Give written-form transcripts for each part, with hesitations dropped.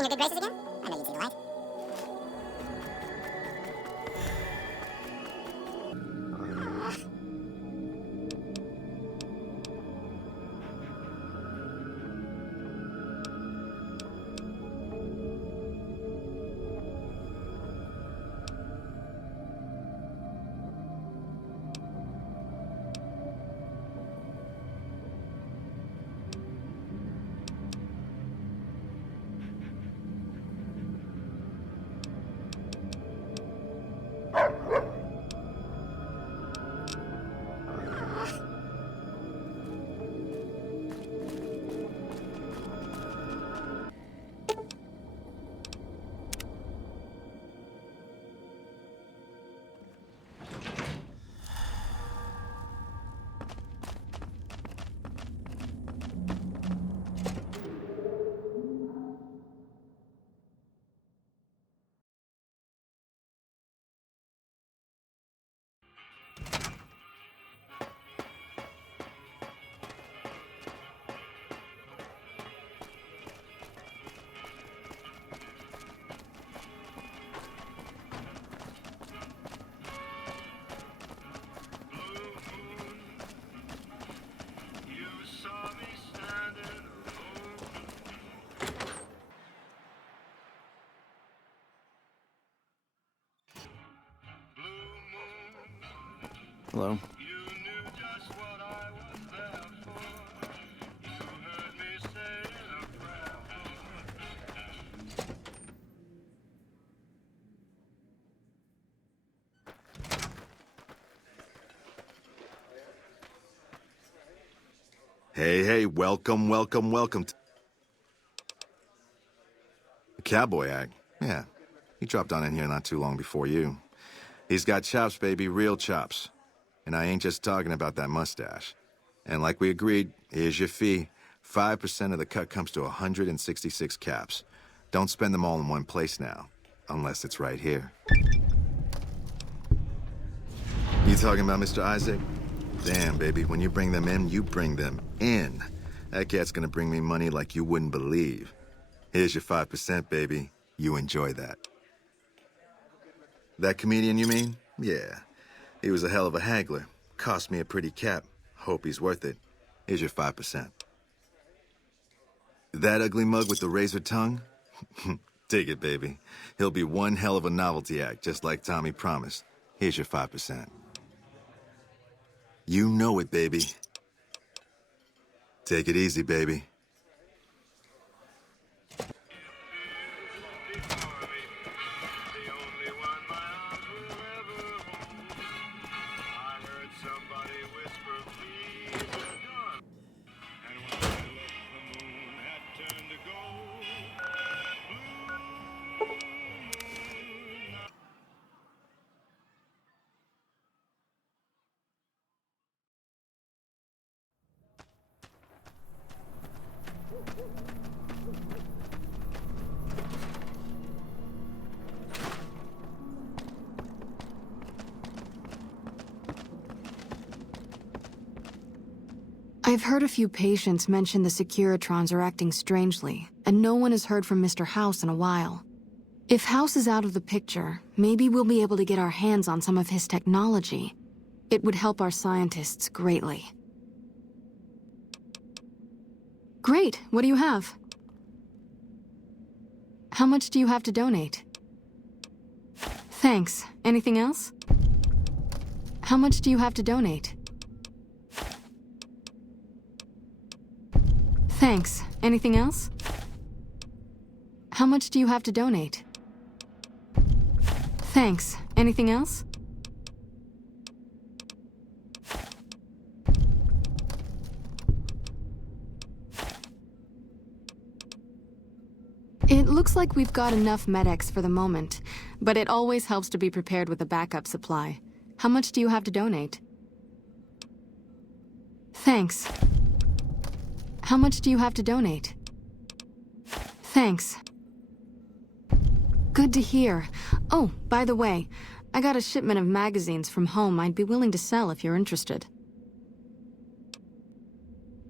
Back in your good graces again? I know you'd see the light. Hello. Hey, welcome. The cowboy act. Yeah, he dropped on in here not too long before you. He's got chops, baby, real chops. And I ain't just talking about that mustache. And like we agreed, here's your fee. 5% of the cut comes to 166 caps. Don't spend them all in one place now, unless it's right here. You talking about Mr. Isaac? Damn, baby, when you bring them in, you bring them in. That cat's gonna bring me money like you wouldn't believe. Here's your 5%, baby. You enjoy that. That comedian, you mean? Yeah. He was a hell of a haggler. Cost me a pretty cap. Hope he's worth it. Here's your 5%. That ugly mug with the razor tongue? Take it, baby. He'll be one hell of a novelty act, just like Tommy promised. Here's your 5%. You know it, baby. Take it easy, baby. I've heard a few patients mention the Securitrons are acting strangely, and no one has heard from Mr. House in a while. If House is out of the picture, maybe we'll be able to get our hands on some of his technology. It would help our scientists greatly. Great, what do you have? How much do you have to donate? Thanks. Anything else? How much do you have to donate? Thanks. Anything else? How much do you have to donate? Thanks. Anything else? It looks like we've got enough medics for the moment, but it always helps to be prepared with a backup supply. How much do you have to donate? Thanks. How much do you have to donate? Thanks. Good to hear. Oh, by the way, I got a shipment of magazines from home I'd be willing to sell if you're interested.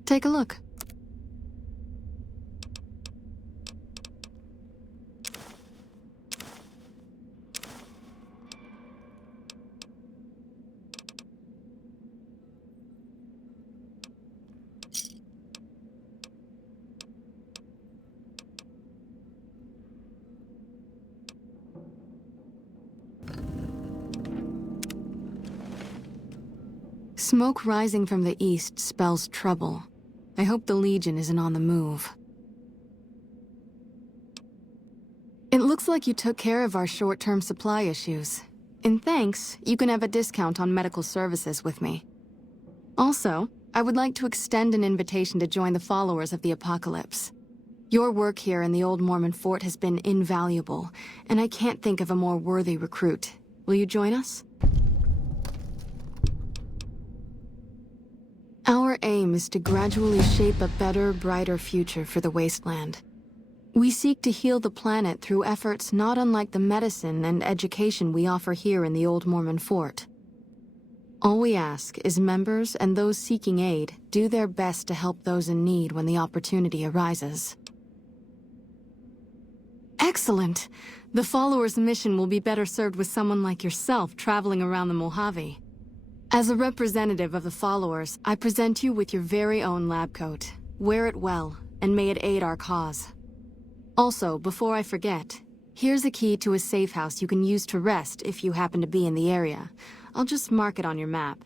Take a look. Smoke rising from the east spells trouble. I hope the Legion isn't on the move. It looks like you took care of our short-term supply issues. In thanks, you can have a discount on medical services with me. Also, I would like to extend an invitation to join the followers of the Apocalypse. Your work here in the old Mormon fort has been invaluable, and I can't think of a more worthy recruit. Will you join us? Our aim is to gradually shape a better, brighter future for the wasteland. We seek to heal the planet through efforts not unlike the medicine and education we offer here in the old Mormon fort. All we ask is members and those seeking aid do their best to help those in need when the opportunity arises. Excellent! The followers' mission will be better served with someone like yourself traveling around the Mojave. As a representative of the followers, I present you with your very own lab coat. Wear it well, and may it aid our cause. Also, before I forget, here's a key to a safe house you can use to rest if you happen to be in the area. I'll just mark it on your map.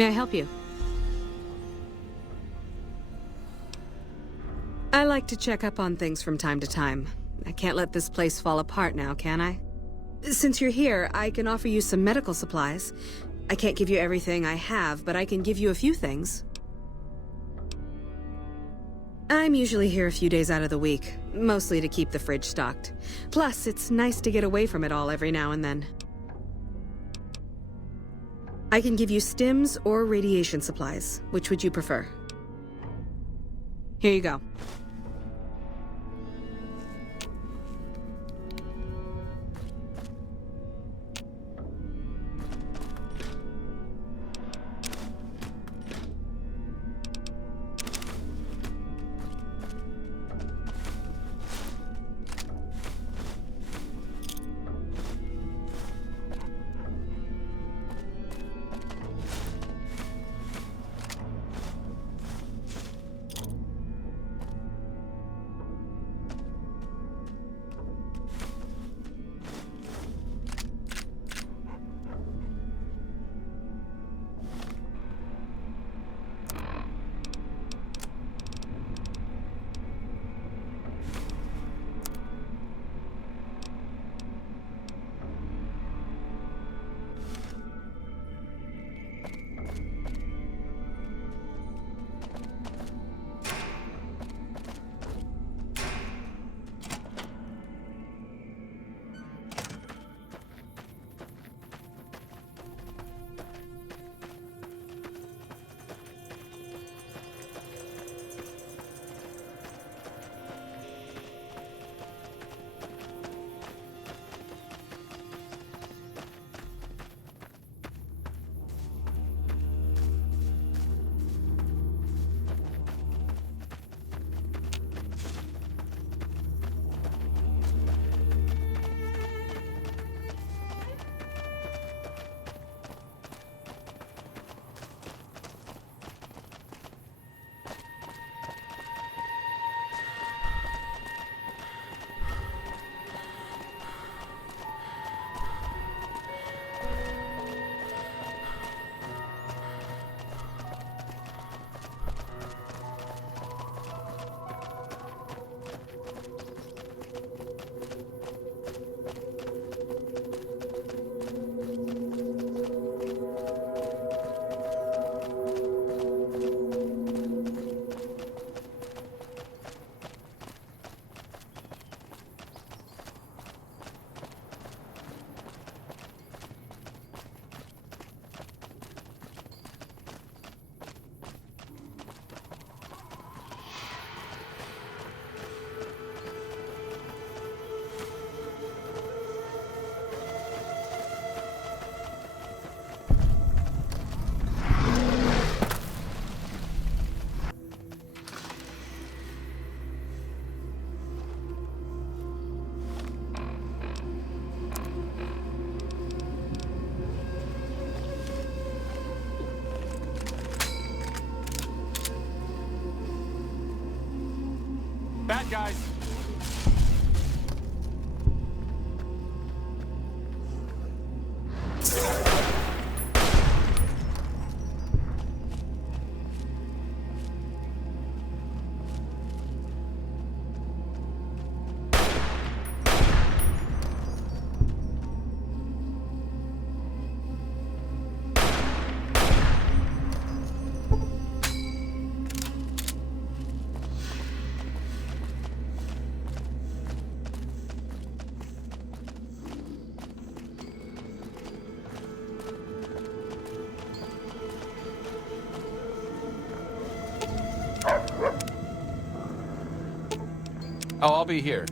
May I help you? I like to check up on things from time to time. I can't let this place fall apart now, can I? Since you're here, I can offer you some medical supplies. I can't give you everything I have, but I can give you a few things. I'm usually here a few days out of the week, mostly to keep the fridge stocked. Plus, it's nice to get away from it all every now and then. I can give you stims or radiation supplies. Which would you prefer? Here you go. Bad guys. Oh, I'll be here.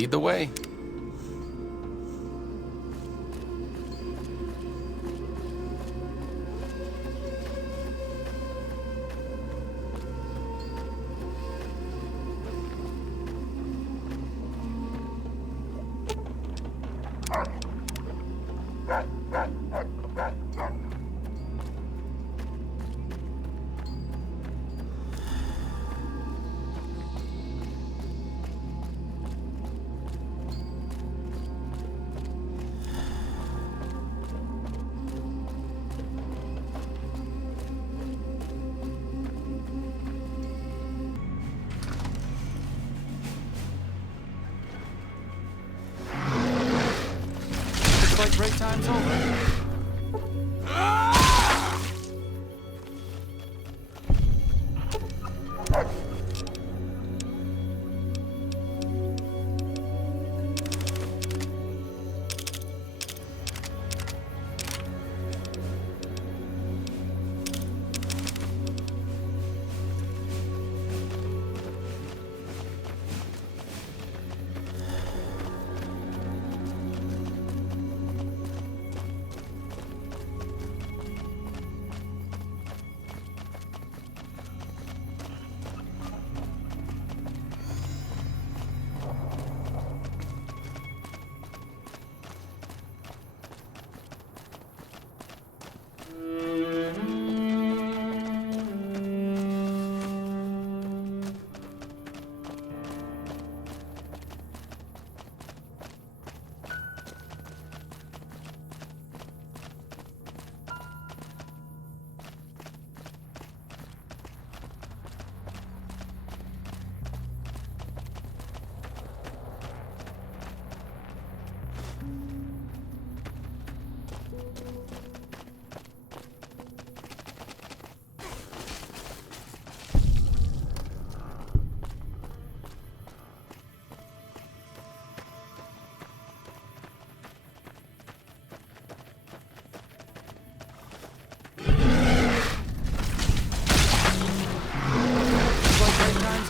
Lead the way. Looks like break time's over.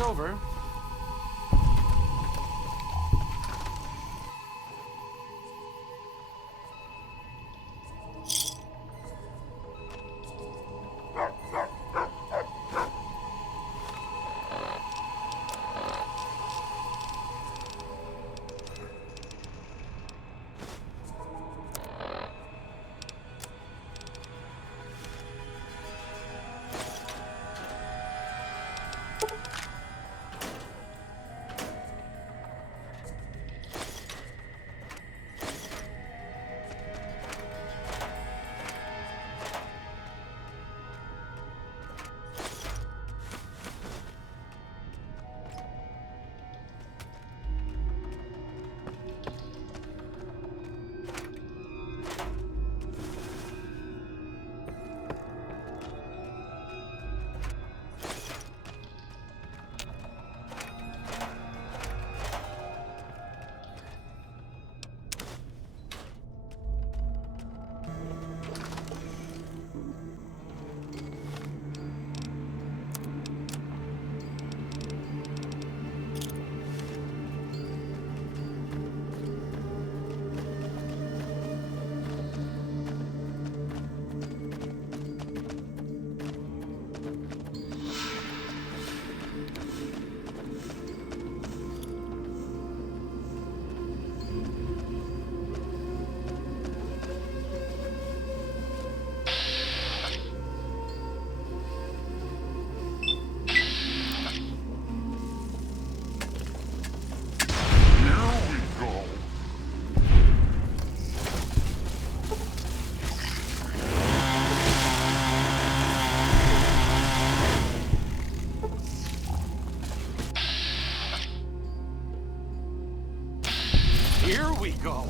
Over. Here we go.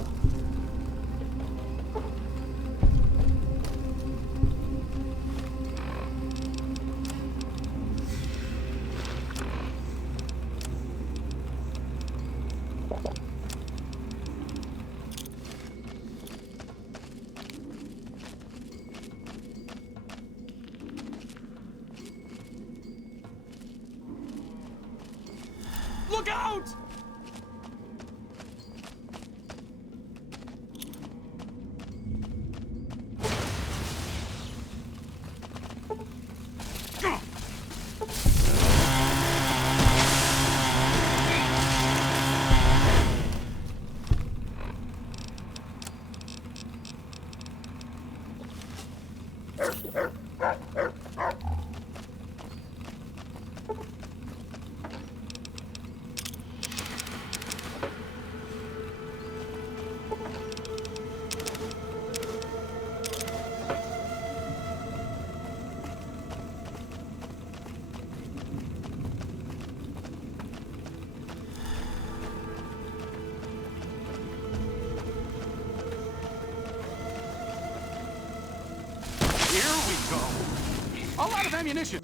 Look out! A lot of ammunition.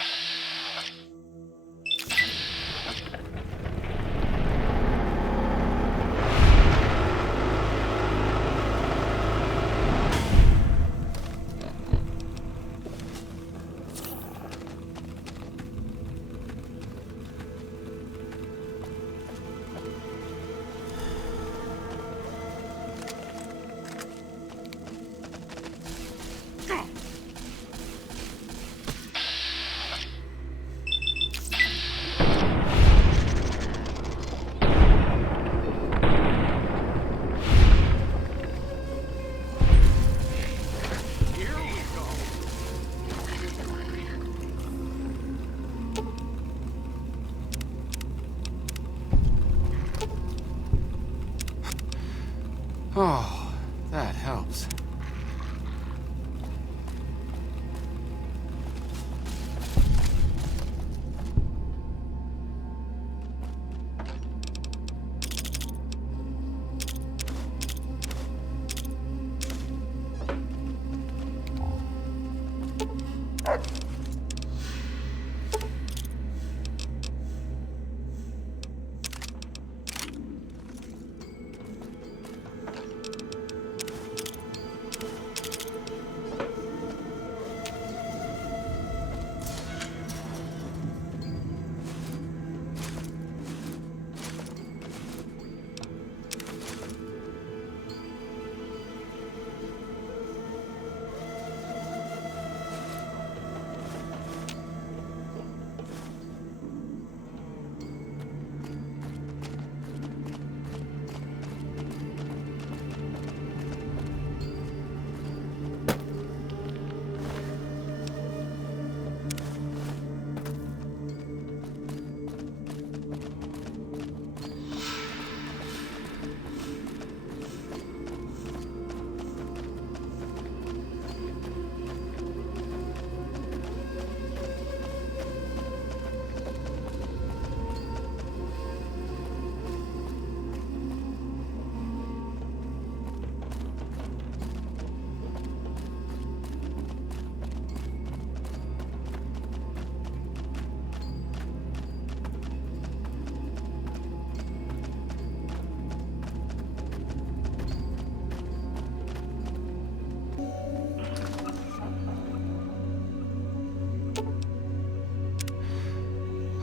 Oh, that helps.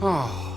Oh.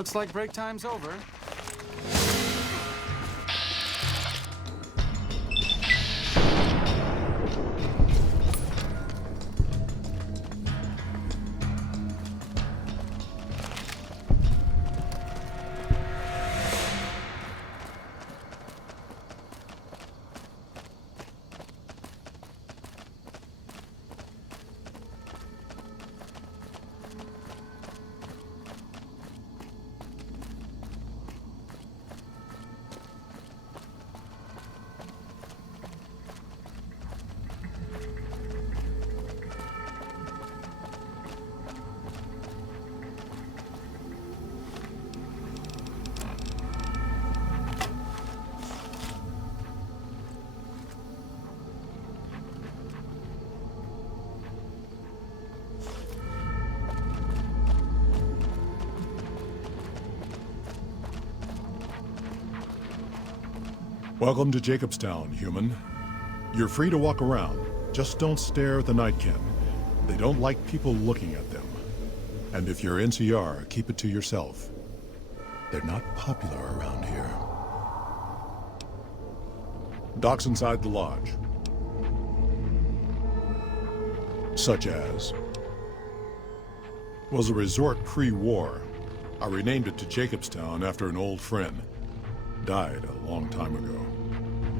Looks like break time's over. Welcome to Jacobstown, human. You're free to walk around. Just don't stare at the Nightkin. They don't like people looking at them. And if you're NCR, keep it to yourself. They're not popular around here. Docks inside the lodge. Such as... was a resort pre-war. I renamed it to Jacobstown after an old friend. Died a long time ago.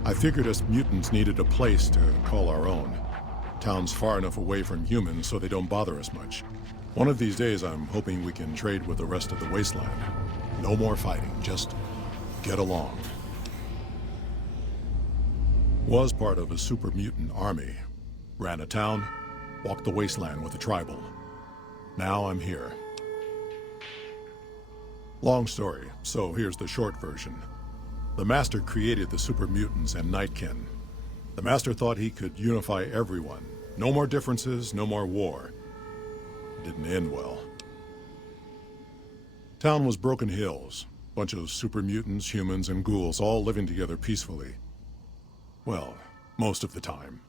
I figured us mutants needed a place to call our own. Town's far enough away from humans so they don't bother us much. One of these days I'm hoping we can trade with the rest of the wasteland. No more fighting, just get along. Was part of a super mutant army. Ran a town, walked the wasteland with a tribal. Now I'm here. Long story, so here's the short version. The Master created the super mutants and Nightkin. The Master thought he could unify everyone. No more differences, no more war. It didn't end well. Town was Broken Hills. Bunch of super mutants, humans, and ghouls all living together peacefully. Well, most of the time.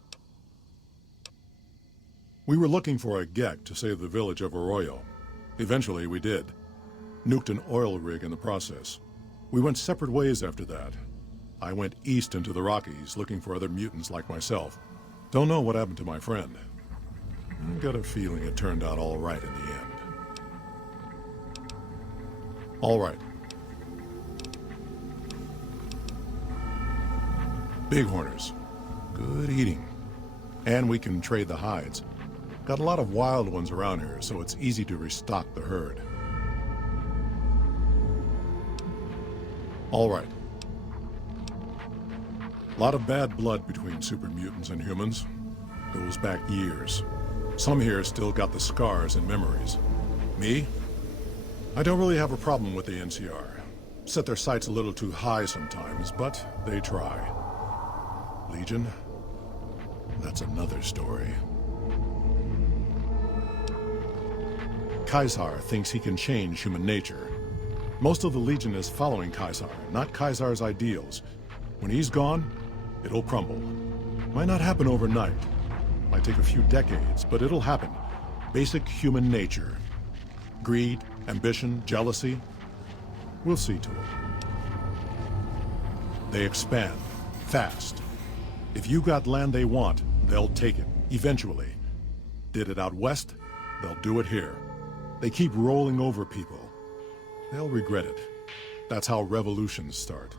We were looking for a Gek to save the village of Arroyo. Eventually, we did. Nuked an oil rig in the process. We went separate ways after that. I went east into the Rockies, looking for other mutants like myself. Don't know what happened to my friend. I got a feeling it turned out all right in the end. All right. Bighorners. Good eating. And we can trade the hides. Got a lot of wild ones around here, so it's easy to restock the herd. All right. A lot of bad blood between super mutants and humans. Goes back years. Some here still got the scars and memories. Me? I don't really have a problem with the NCR. Set their sights a little too high sometimes, but they try. Legion? That's another story. Caesar thinks he can change human nature. Most of the Legion is following Caesar, not Caesar's ideals. When he's gone, it'll crumble. Might not happen overnight. Might take a few decades, but it'll happen. Basic human nature. Greed, ambition, jealousy. We'll see to it. They expand. Fast. If you got land they want, they'll take it. Eventually. Did it out west, they'll do it here. They keep rolling over people. They'll regret it. That's how revolutions start.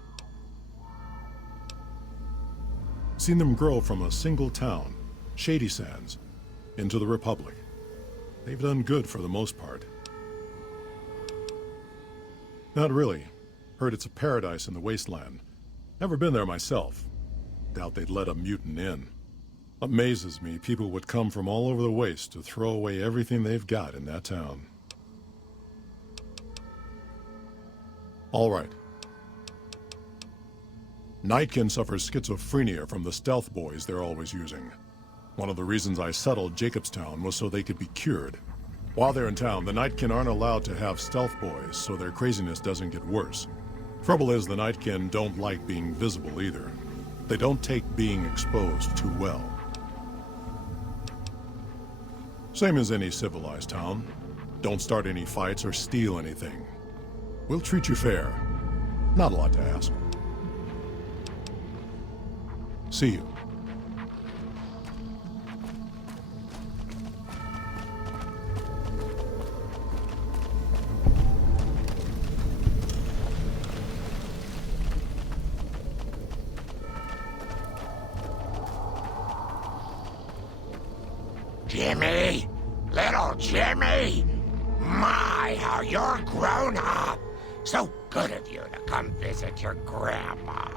Seen them grow from a single town, Shady Sands, into the Republic. They've done good for the most part. Not really. Heard it's a paradise in the wasteland. Never been there myself. Doubt they'd let a mutant in. Amazes me people would come from all over the waste to throw away everything they've got in that town. All right. Nightkin suffers schizophrenia from the stealth boys they're always using. One of the reasons I settled Jacobstown was so they could be cured. While they're in town, the Nightkin aren't allowed to have stealth boys, so their craziness doesn't get worse. Trouble is, the Nightkin don't like being visible either. They don't take being exposed too well. Same as any civilized town. Don't start any fights or steal anything. We'll treat you fair. Not a lot to ask. See you. Jimmy! Little Jimmy! My, how you're grown up! So good of you to come visit your grandma.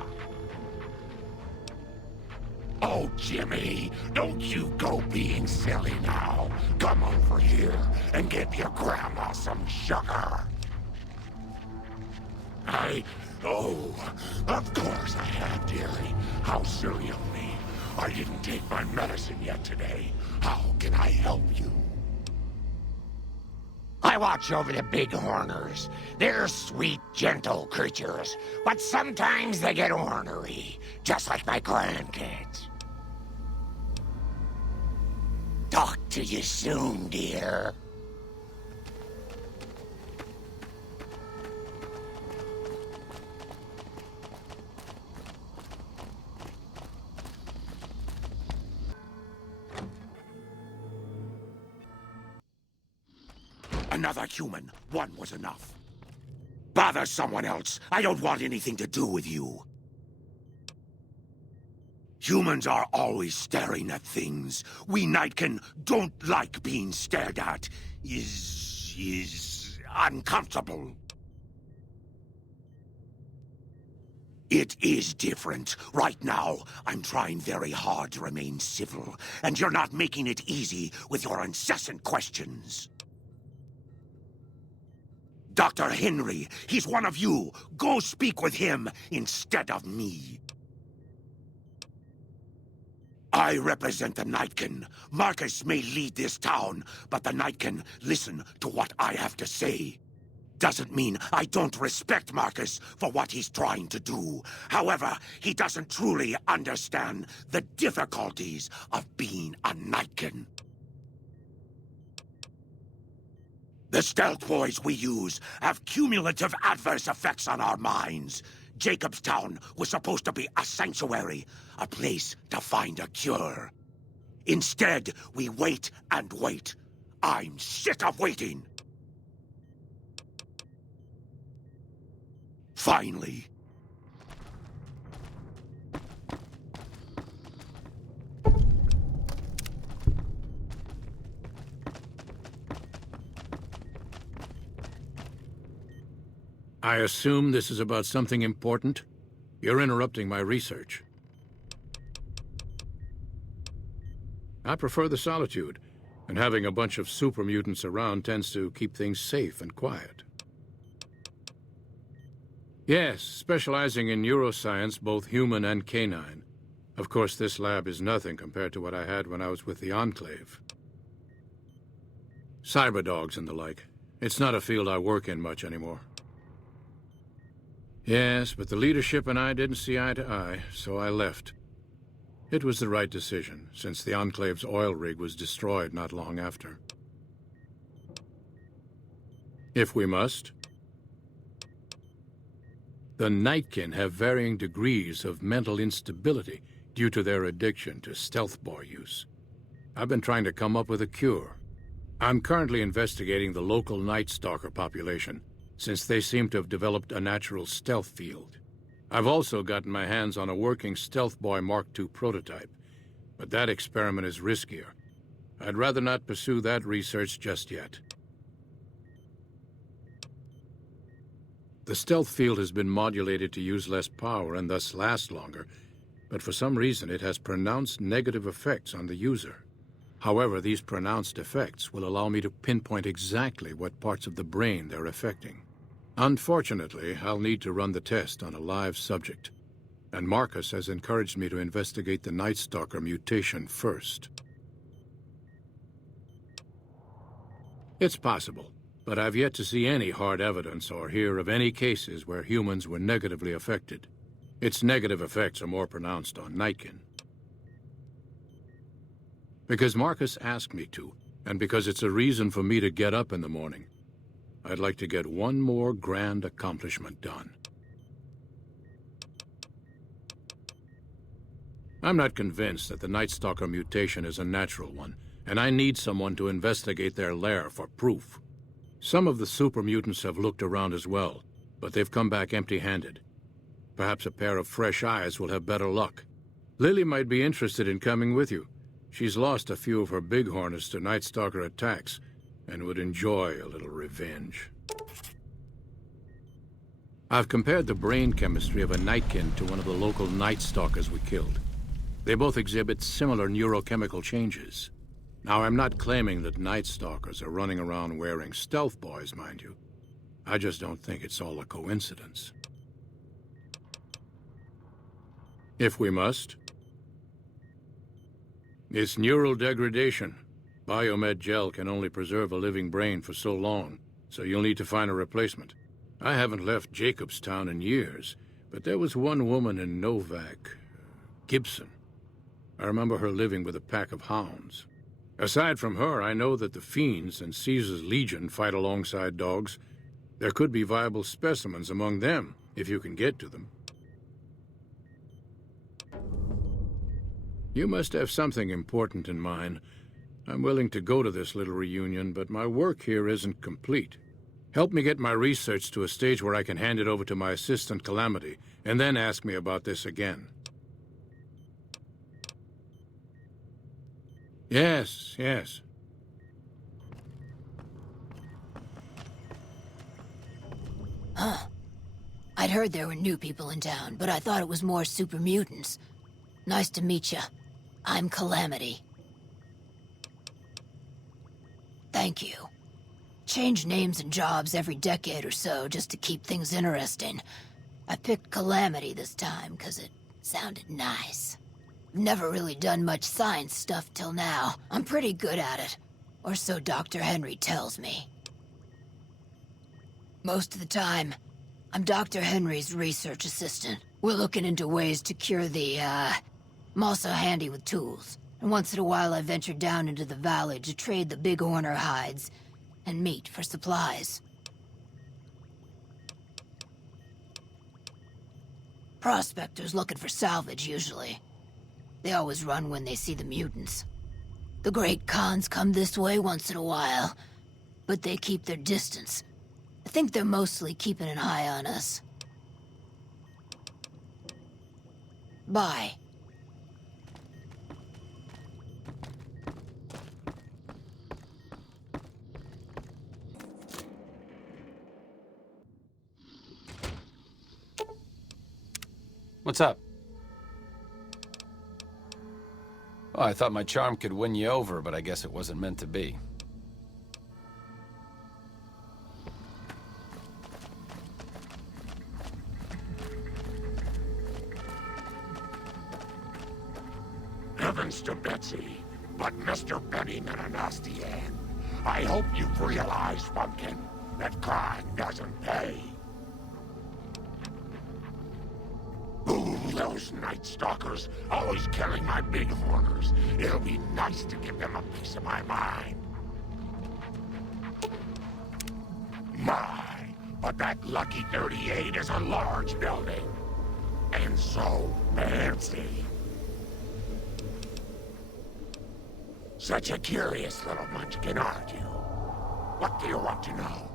Oh, Jimmy, don't you go being silly now. Come over here and give your grandma some sugar. Oh, of course I have, dearie. How silly of me. I didn't take my medicine yet today. How can I help you? I watch over the bighorners. They're sweet, gentle creatures, but sometimes they get ornery, just like my grandkids. Talk to you soon, dear. Another human. One was enough. Bother someone else. I don't want anything to do with you. Humans are always staring at things. We Nightkin don't like being stared at. Is uncomfortable. It is different. Right now, I'm trying very hard to remain civil, and you're not making it easy with your incessant questions. Dr. Henry, he's one of you. Go speak with him instead of me. I represent the Nightkin. Marcus may lead this town, but the Nightkin listen to what I have to say. Doesn't mean I don't respect Marcus for what he's trying to do. However, he doesn't truly understand the difficulties of being a Nightkin. The stealth boys we use have cumulative adverse effects on our minds. Jacobstown was supposed to be a sanctuary, a place to find a cure. Instead, we wait and wait. I'm sick of waiting. Finally. I assume this is about something important? You're interrupting my research. I prefer the solitude, and having a bunch of super mutants around tends to keep things safe and quiet. Yes, specializing in neuroscience, both human and canine. Of course, this lab is nothing compared to what I had when I was with the Enclave. Cyberdogs and the like. It's not a field I work in much anymore. Yes, but the leadership and I didn't see eye to eye, so I left. It was the right decision, since the Enclave's oil rig was destroyed not long after. If we must. The Nightkin have varying degrees of mental instability due to their addiction to stealth boy use. I've been trying to come up with a cure. I'm currently investigating the local Night Stalker population, since they seem to have developed a natural stealth field. I've also gotten my hands on a working Stealth Boy Mark II prototype, but that experiment is riskier. I'd rather not pursue that research just yet. The stealth field has been modulated to use less power and thus last longer, but for some reason it has pronounced negative effects on the user. However, these pronounced effects will allow me to pinpoint exactly what parts of the brain they're affecting. Unfortunately, I'll need to run the test on a live subject, and Marcus has encouraged me to investigate the Night Stalker mutation first. It's possible, but I've yet to see any hard evidence or hear of any cases where humans were negatively affected. Its negative effects are more pronounced on Nightkin. Because Marcus asked me to, and because it's a reason for me to get up in the morning, I'd like to get one more grand accomplishment done. I'm not convinced that the Night Stalker mutation is a natural one, and I need someone to investigate their lair for proof. Some of the super mutants have looked around as well, but they've come back empty-handed. Perhaps a pair of fresh eyes will have better luck. Lily might be interested in coming with you. She's lost a few of her bighorners to Night Stalker attacks, and would enjoy a little revenge. I've compared the brain chemistry of a Nightkin to one of the local Night Stalkers we killed. They both exhibit similar neurochemical changes. Now, I'm not claiming that Night Stalkers are running around wearing stealth boys, mind you. I just don't think it's all a coincidence. If we must. It's neural degradation. Biomed gel can only preserve a living brain for so long, so you'll need to find a replacement. I haven't left Jacobstown in years, but there was one woman in Novak, Gibson. I remember her living with a pack of hounds. Aside from her, I know that the Fiends and Caesar's Legion fight alongside dogs. There could be viable specimens among them, if you can get to them. You must have something important in mind. I'm willing to go to this little reunion, but my work here isn't complete. Help me get my research to a stage where I can hand it over to my assistant, Calamity, and then ask me about this again. Yes, yes. Huh. I'd heard there were new people in town, but I thought it was more super mutants. Nice to meet you. I'm Calamity. Thank you. Change names and jobs every decade or so just to keep things interesting. I picked Calamity this time because it sounded nice. I've never really done much science stuff till now. I'm pretty good at it. Or so Dr. Henry tells me. Most of the time, I'm Dr. Henry's research assistant. We're looking into ways to cure the, I'm also handy with tools. And once in a while I venture down into the valley to trade the big horner hides and meat for supplies. Prospectors looking for salvage, usually. They always run when they see the mutants. The Great Khans come this way once in a while, but they keep their distance. I think they're mostly keeping an eye on us. Bye. What's up? Oh, I thought my charm could win you over, but I guess it wasn't meant to be. Heavens to Betsy, but Mr. Benny got a nasty end. I hope you've realized, Pumpkin, that crime doesn't pay. Ooh, those Night Stalkers, always killing my big horners. It'll be nice to give them a piece of my mind. My, but that lucky 38 is a large building. And so fancy. Such a curious little munchkin, aren't you? What do you want to know?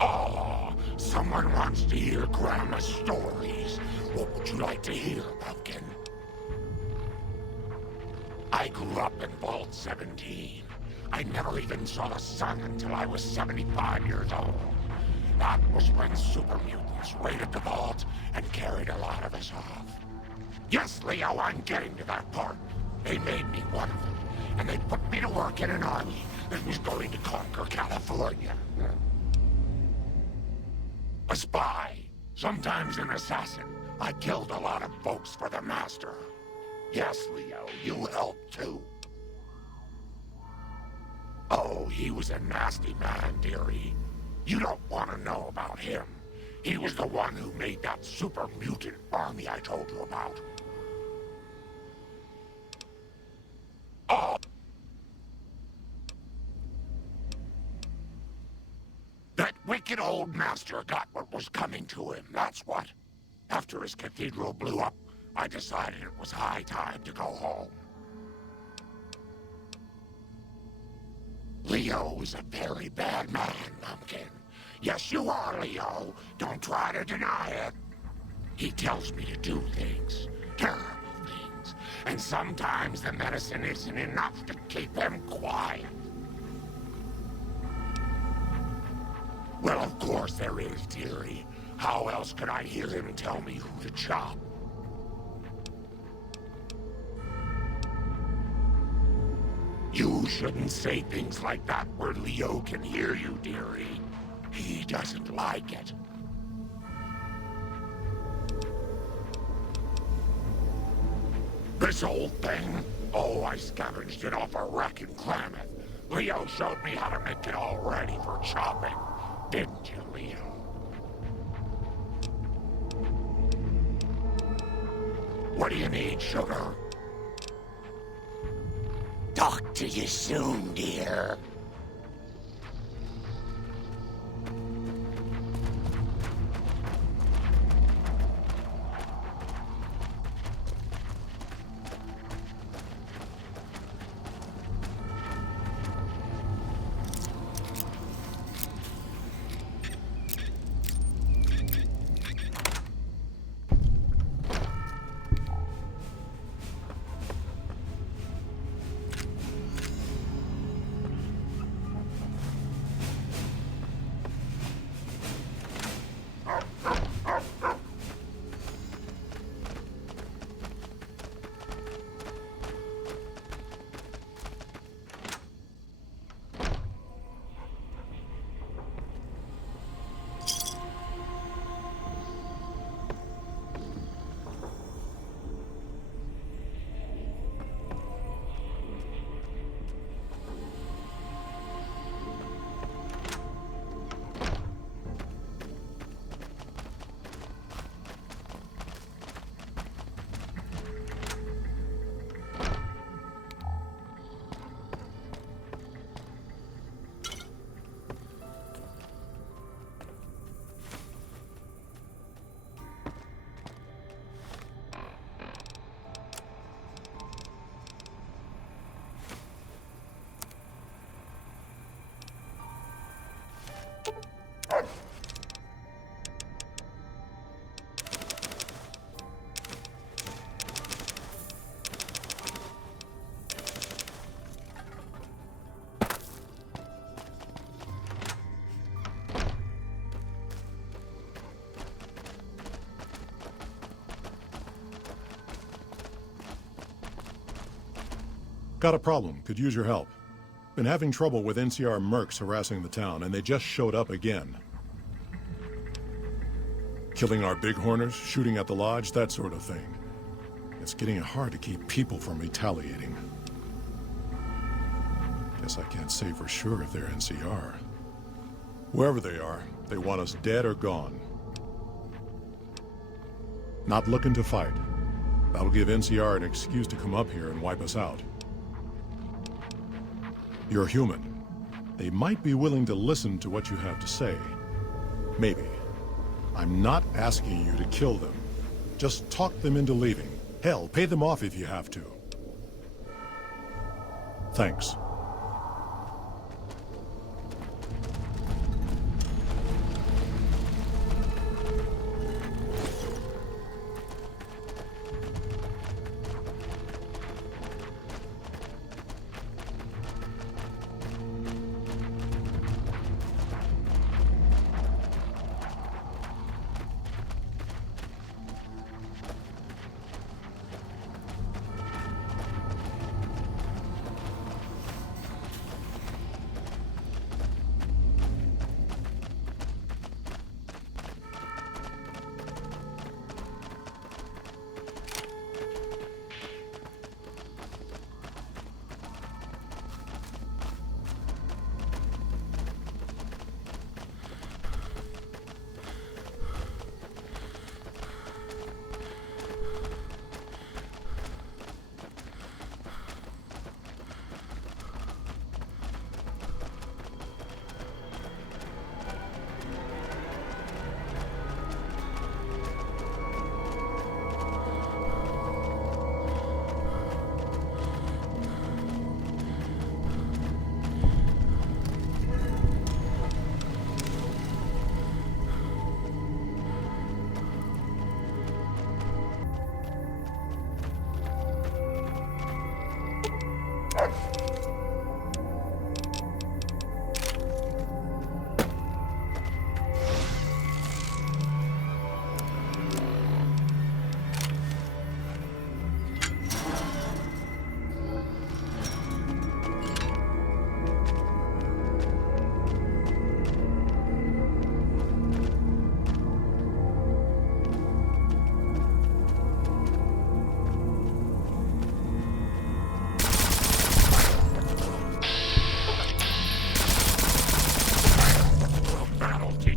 Oh, someone wants to hear Grandma's stories. What would you like to hear, Pumpkin? I grew up in Vault 17. I never even saw the sun until I was 75 years old. That was when super mutants raided the vault and carried a lot of us off. Yes, Leo, I'm getting to that part. They made me one of them, and they put me to work in an army that was going to conquer California. A spy, sometimes an assassin. I killed a lot of folks for the Master. Yes, Leo, you helped too. Oh, he was a nasty man, dearie. You don't want to know about him. He was the one who made that super mutant army I told you about. Oh! That wicked old Master got what was coming to him, that's what. After his cathedral blew up, I decided it was high time to go home. Leo is a very bad man, Pumpkin. Yes, you are, Leo. Don't try to deny it. He tells me to do things, terrible things, and sometimes the medicine isn't enough to keep him quiet. Well, of course there is, dearie. How else could I hear him tell me who to chop? You shouldn't say things like that where Leo can hear you, dearie. He doesn't like it. This old thing? Oh, I scavenged it off a wreck in Klamath. Leo showed me how to make it all ready for chopping. Didn't you, Leo? What do you need, sugar? Talk to you soon, dear. Got a problem. Could use your help. Been having trouble with NCR mercs harassing the town, and they just showed up again. Killing our bighorners, shooting at the lodge, that sort of thing. It's getting hard to keep people from retaliating. Guess I can't say for sure if they're NCR. Wherever they are, they want us dead or gone. Not looking to fight. That'll give NCR an excuse to come up here and wipe us out. You're human. They might be willing to listen to what you have to say. Maybe. I'm not asking you to kill them. Just talk them into leaving. Hell, pay them off if you have to. Thanks.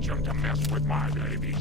teach him to mess with my babies.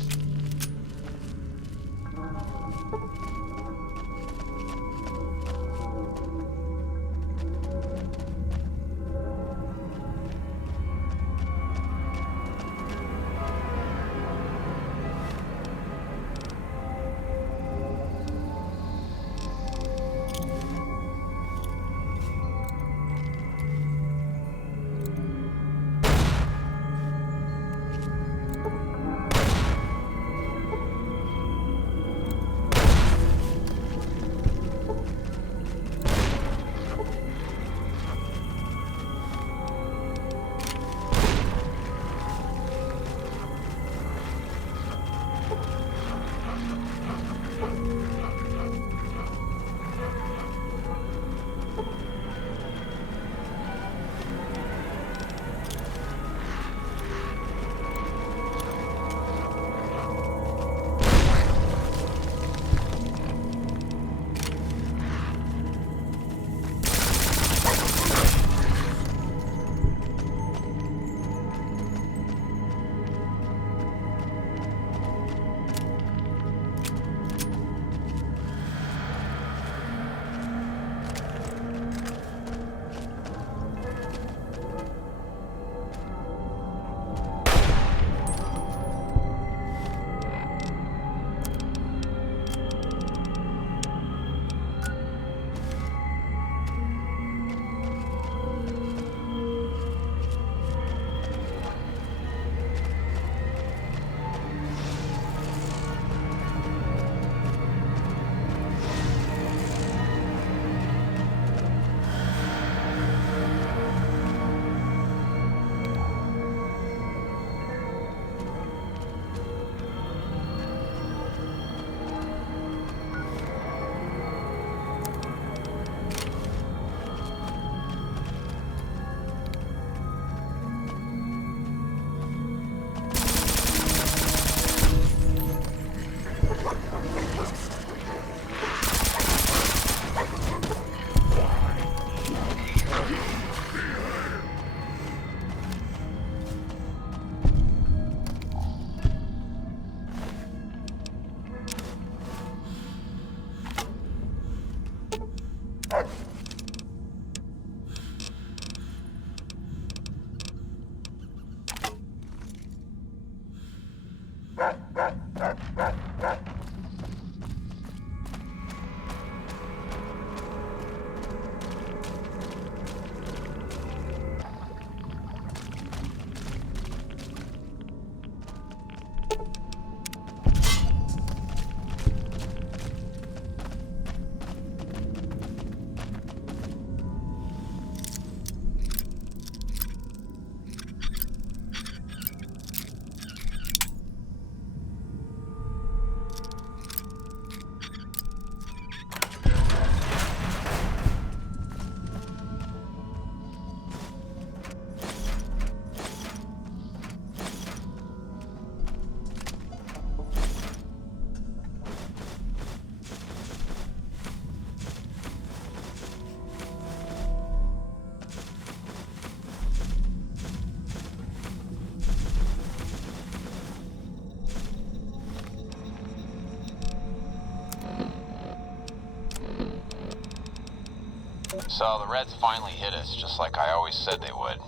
So the Reds finally hit us, just like I always said they would.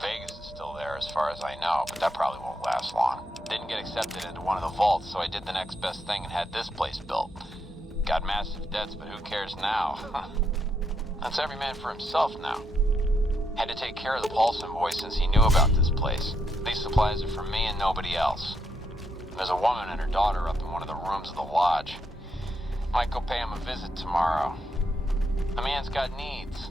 Vegas is still there as far as I know, but that probably won't last long. Didn't get accepted into one of the vaults, so I did the next best thing and had this place built. Got massive debts, but who cares now? That's every man for himself now. Had to take care of the Paulson boy since he knew about this place. These supplies are for me and nobody else. There's a woman and her daughter up in one of the rooms of the lodge. Might go pay him a visit tomorrow. The man's got needs.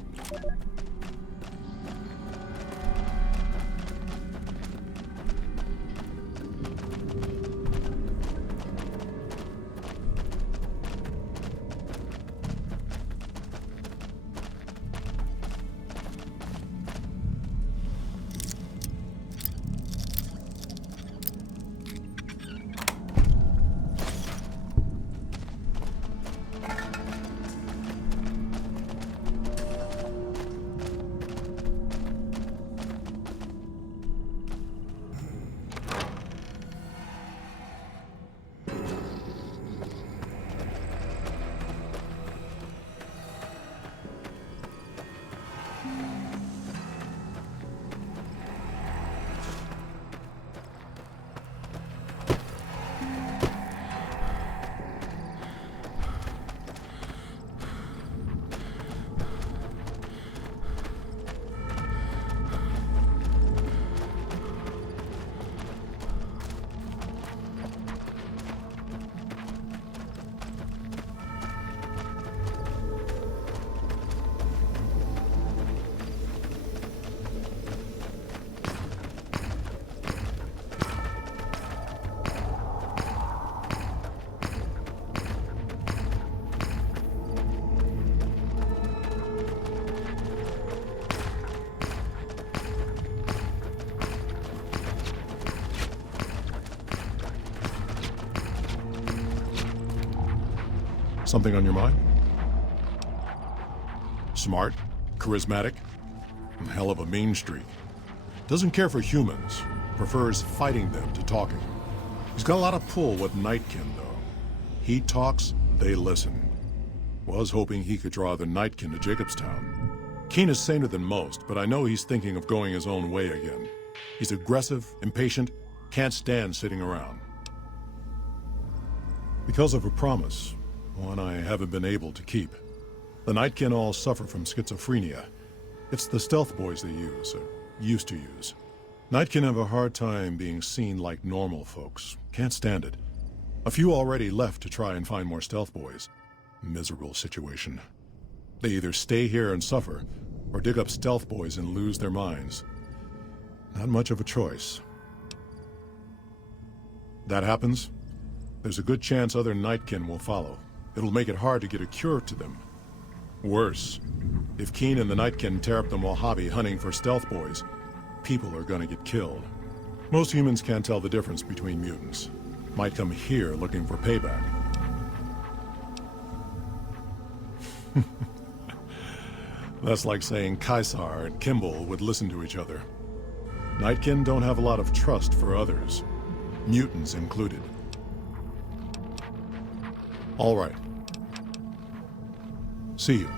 Something on your mind? Smart, charismatic, and hell of a mean streak. Doesn't care for humans, prefers fighting them to talking. He's got a lot of pull with Nightkin, though. He talks, they listen. Was hoping he could draw the Nightkin to Jacobstown. Keen is saner than most, but I know he's thinking of going his own way again. He's aggressive, impatient, can't stand sitting around. Because of a promise, one I haven't been able to keep. The Nightkin all suffer from schizophrenia. It's the stealth boys they use, or used to use. Nightkin have a hard time being seen like normal folks. Can't stand it. A few already left to try and find more stealth boys. Miserable situation. They either stay here and suffer, or dig up stealth boys and lose their minds. Not much of a choice. That happens, there's a good chance other Nightkin will follow. It'll make it hard to get a cure to them. Worse, if Keen and the Nightkin tear up the Mojave hunting for stealth boys, people are gonna get killed. Most humans can't tell the difference between mutants. Might come here looking for payback. That's like saying Caesar and Kimball would listen to each other. Nightkin don't have a lot of trust for others, mutants included. All right. See you.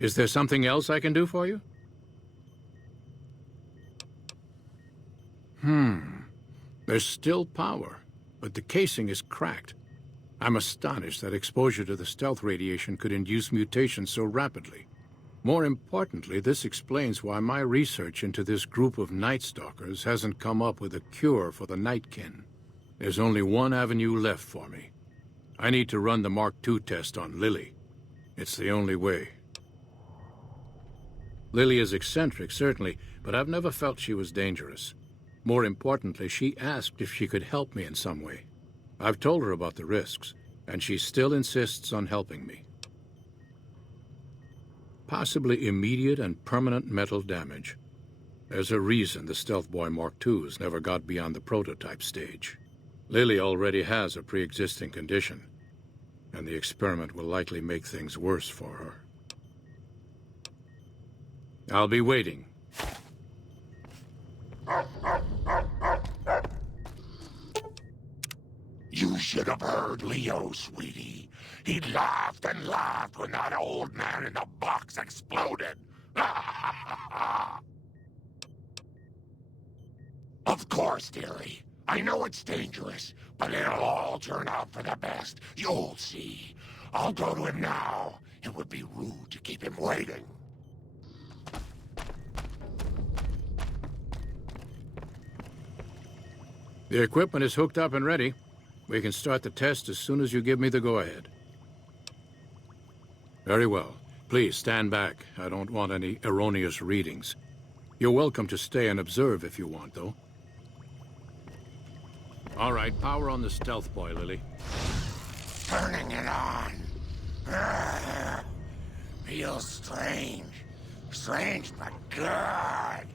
Is there something else I can do for you? There's still power, but the casing is cracked. I'm astonished that exposure to the stealth radiation could induce mutations so rapidly. More importantly, this explains why my research into this group of Night Stalkers hasn't come up with a cure for the Nightkin. There's only one avenue left for me. I need to run the Mark II test on Lily. It's the only way. Lily is eccentric, certainly, but I've never felt she was dangerous. More importantly, she asked if she could help me in some way. I've told her about the risks, and she still insists on helping me. Possibly immediate and permanent metal damage. There's a reason the Stealth Boy Mark IIs never got beyond the prototype stage. Lily already has a pre-existing condition, and the experiment will likely make things worse for her. I'll be waiting. You should have heard Leo, sweetie. He laughed and laughed when that old man in the box exploded. Of course, dearie. I know it's dangerous, but it'll all turn out for the best. You'll see. I'll go to him now. It would be rude to keep him waiting. The equipment is hooked up and ready. We can start the test as soon as you give me the go-ahead. Very well. Please stand back. I don't want any erroneous readings. You're welcome to stay and observe if you want, though. All right, power on the Stealth Boy, Lily. Turning it on. Feels strange. Strange, but good.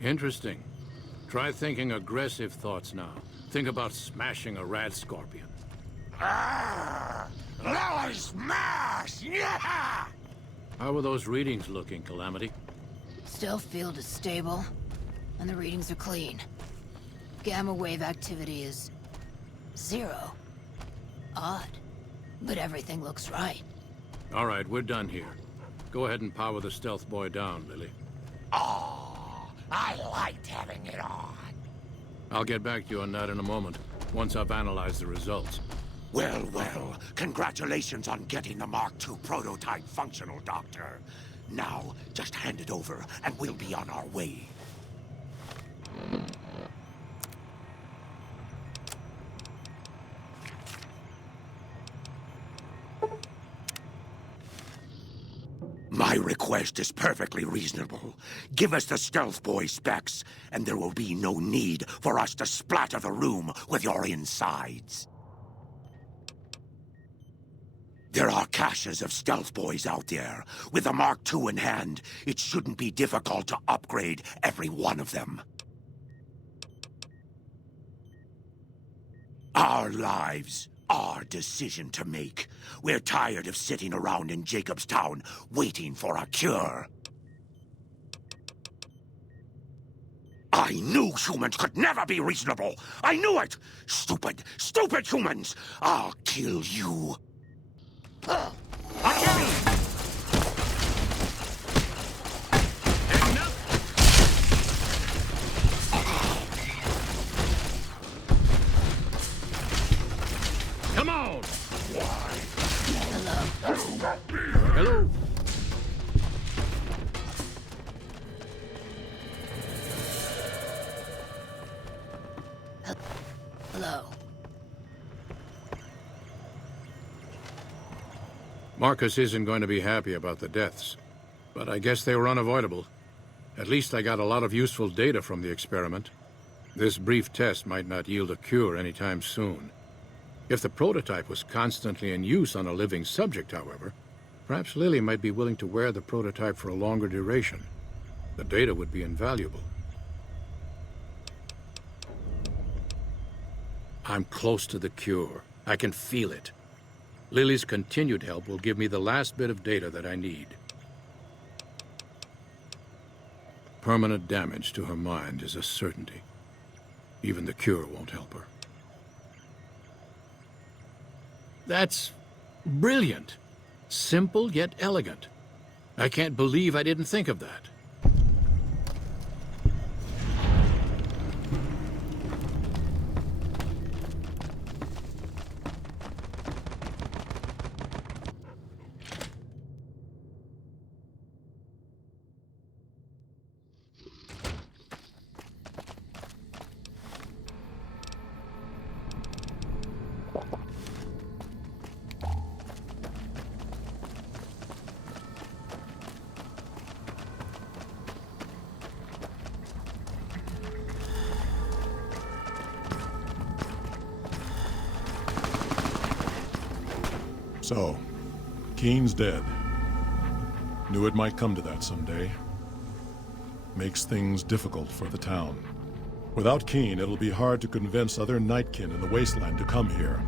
Interesting. Try thinking aggressive thoughts now. Think about smashing a rad scorpion. Lily smash! Yeah! How are those readings looking, Calamity? Stealth field is stable, and the readings are clean. Gamma wave activity is 0. Odd, but everything looks right. All right, we're done here. Go ahead and power the Stealth Boy down, Lily. Oh, I liked having it on. I'll get back to you on that in a moment, once I've analyzed the results. Well, well, congratulations on getting the Mark II prototype functional, Doctor. Now, just hand it over, and we'll be on our way. request is perfectly reasonable. Give us the stealth boy specs, and there will be no need for us to splatter the room with your insides. There are caches of stealth boys out there. With a Mark II in hand, it shouldn't be difficult to upgrade every one of them. Our lives, our decision to make. We're tired of sitting around in Jacobstown waiting for a cure. I knew humans could never be reasonable. I knew it! Stupid, stupid humans! I'll kill you. Come on! Hello. Hello? Hello. Marcus isn't going to be happy about the deaths, but I guess they were unavoidable. At least I got a lot of useful data from the experiment. This brief test might not yield a cure anytime soon. If the prototype was constantly in use on a living subject, however, perhaps Lily might be willing to wear the prototype for a longer duration. The data would be invaluable. I'm close to the cure. I can feel it. Lily's continued help will give me the last bit of data that I need. Permanent damage to her mind is a certainty. Even the cure won't help her. That's brilliant. Simple yet elegant. I can't believe I didn't think of that. So, Keen's dead. Knew it might come to that someday. Makes things difficult for the town. Without Keen, it'll be hard to convince other Nightkin in the wasteland to come here,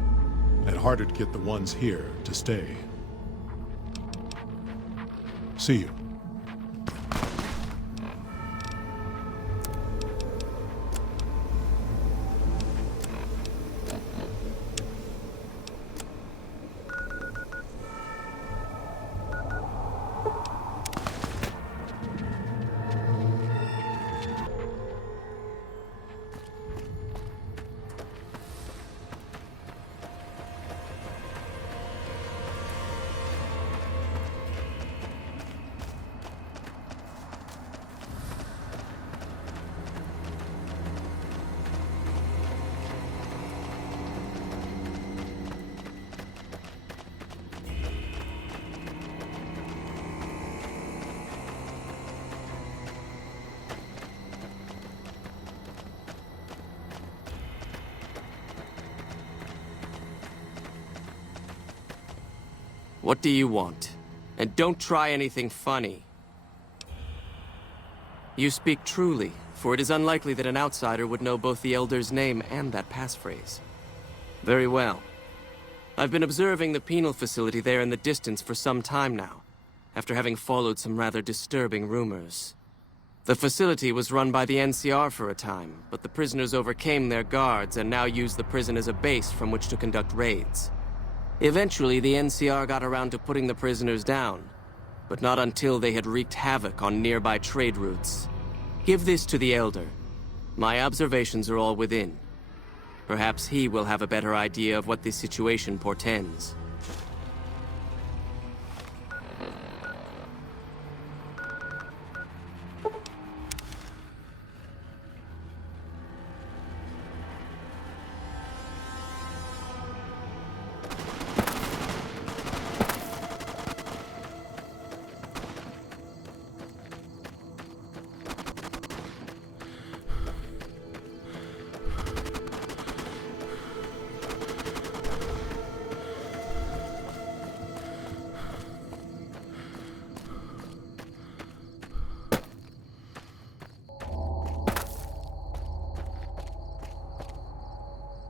and harder to get the ones here to stay. See you. What do you want? And don't try anything funny. You speak truly, for it is unlikely that an outsider would know both the Elder's name and that passphrase. Very well. I've been observing the penal facility there in the distance for some time now, after having followed some rather disturbing rumors. The facility was run by the NCR for a time, but the prisoners overcame their guards and now use the prison as a base from which to conduct raids. Eventually, the NCR got around to putting the prisoners down, but not until they had wreaked havoc on nearby trade routes. Give this to the Elder. My observations are all within. Perhaps he will have a better idea of what this situation portends.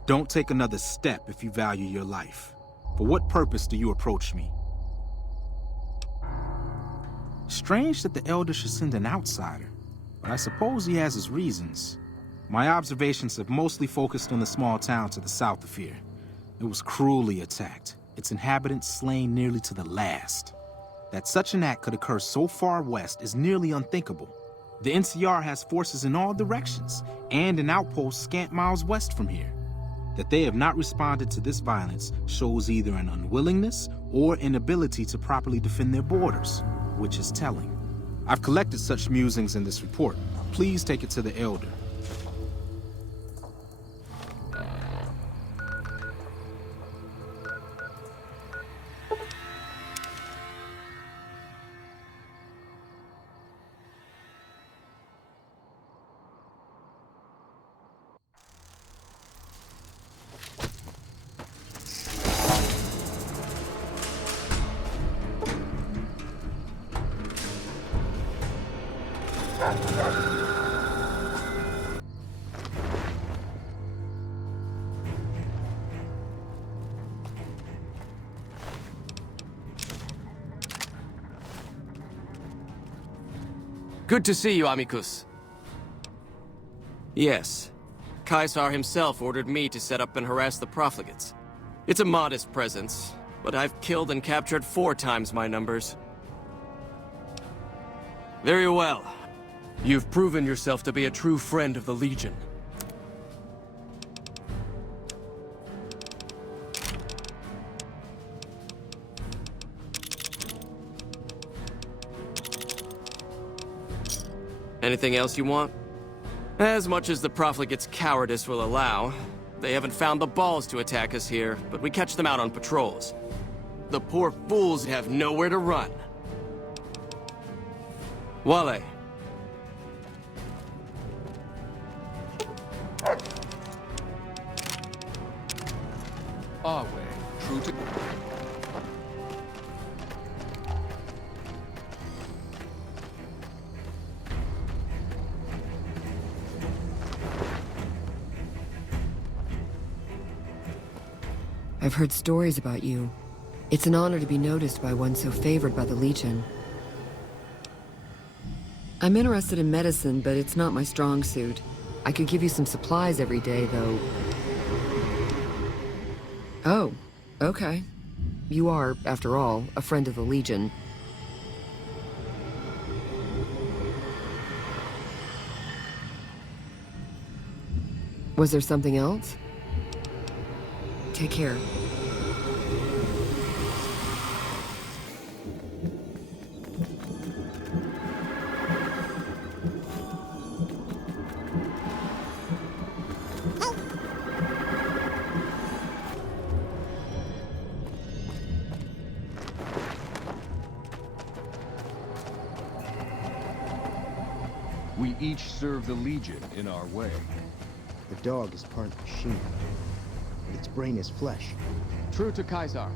Don't take another step if you value your life. For what purpose do you approach me? Strange that the Elder should send an outsider, but I suppose he has his reasons. My observations have mostly focused on the small town to the south of here. It was cruelly attacked, its inhabitants slain nearly to the last. That such an act could occur so far west is nearly unthinkable. The NCR has forces in all directions, and an outpost scant miles west from here. That they have not responded to this violence shows either an unwillingness or inability to properly defend their borders, which is telling. I've collected such musings in this report. Please take it to the Elder. Good to see you, amicus. Yes. Caesar himself ordered me to set up and harass the profligates. It's a modest presence, but I've killed and captured 4 times my numbers. Very well. You've proven yourself to be a true friend of the Legion. Anything else you want? As much as the profligates' cowardice will allow, they haven't found the balls to attack us here, but we catch them out on patrols. The poor fools have nowhere to run. Wale. Our way, true to... I've heard stories about you. It's an honor to be noticed by one so favored by the Legion. I'm interested in medicine, but it's not my strong suit. I could give you some supplies every day, though. Oh, okay. You are, after all, a friend of the Legion. Was there something else? Take care. We each serve the Legion in our way. The dog is part machine, but its brain is flesh. True to Caesar.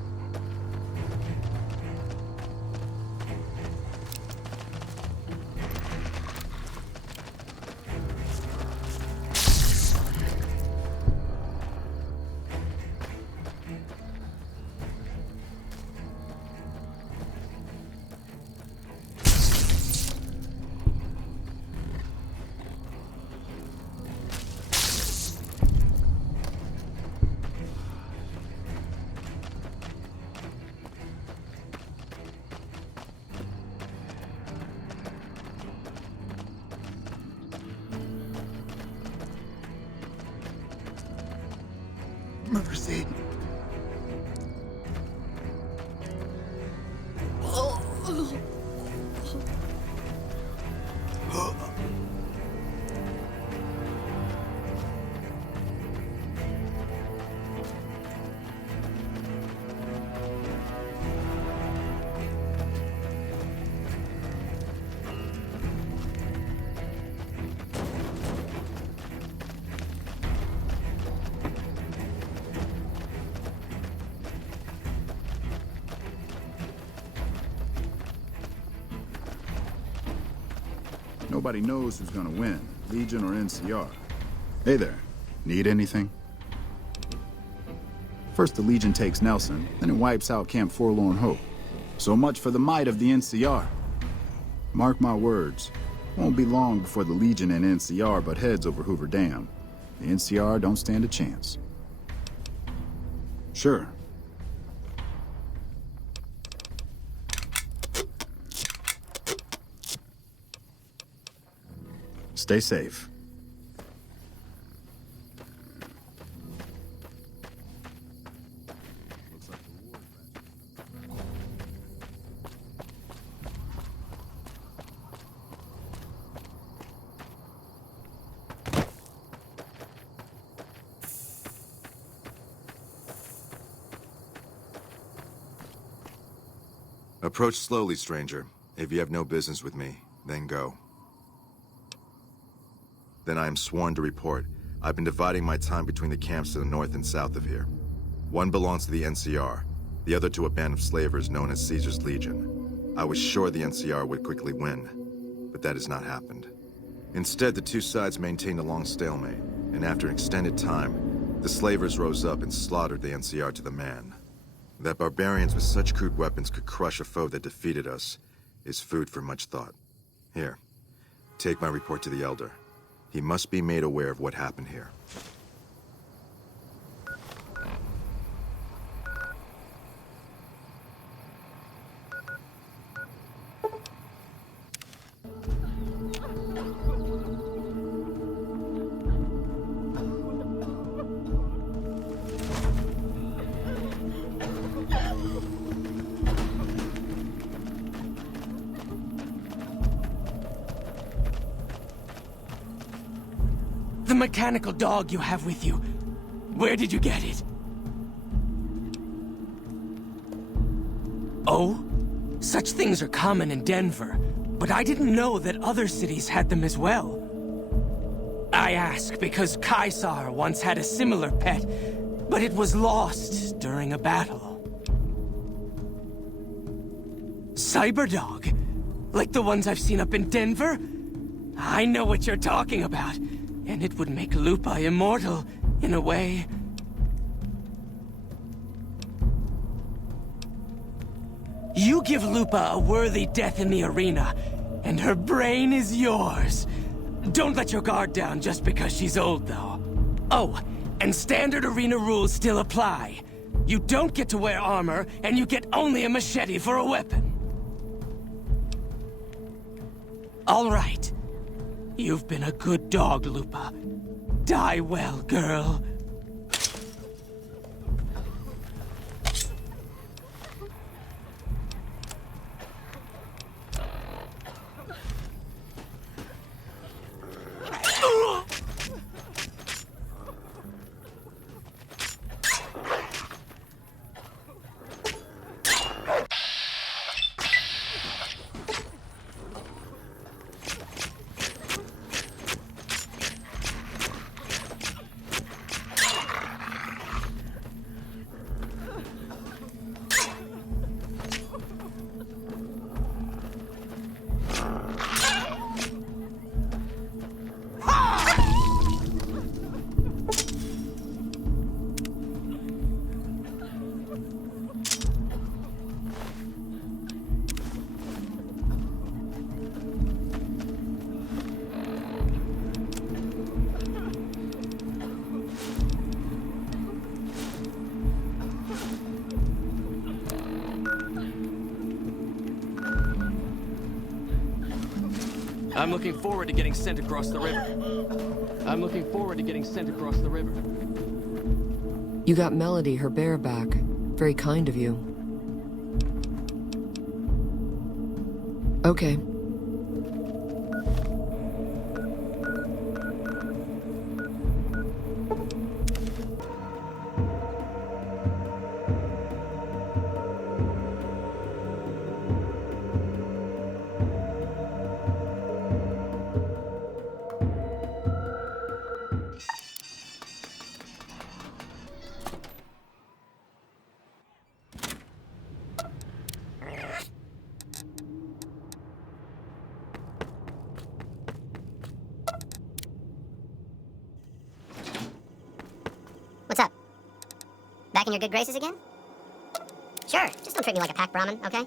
Mercy. Nobody knows who's gonna win, Legion or NCR. Hey there, need anything? First the Legion takes Nelson, then it wipes out Camp Forlorn Hope. So much for the might of the NCR. Mark my words, won't be long before the Legion and NCR butt heads over Hoover Dam. The NCR don't stand a chance. Sure. Stay safe. Approach slowly, stranger. If you have no business with me, then go. Then I am sworn to report. I've been dividing my time between the camps to the north and south of here. One belongs to the NCR, the other to a band of slavers known as Caesar's Legion. I was sure the NCR would quickly win, but that has not happened. Instead, the two sides maintained a long stalemate, and after an extended time, the slavers rose up and slaughtered the NCR to the man. That barbarians with such crude weapons could crush a foe that defeated us is food for much thought. Here, take my report to the Elder. He must be made aware of what happened here. The mechanical dog you have with you. Where did you get it? Oh? Such things are common in Denver, but I didn't know that other cities had them as well. I ask because Caesar once had a similar pet, but it was lost during a battle. Cyberdog? Like the ones I've seen up in Denver? I know what you're talking about. And it would make Lupa immortal, in a way. You give Lupa a worthy death in the arena, and her brain is yours. Don't let your guard down just because she's old, though. Oh, and standard arena rules still apply. You don't get to wear armor, and you get only a machete for a weapon. All right. You've been a good dog, Lupa. Die well, girl. I'm looking forward to getting sent across the river. I'm looking forward to getting sent across the river. You got Melody her bear back. Very kind of you. Okay. back in your good graces again? Sure, just don't treat me like a pack Brahmin, okay?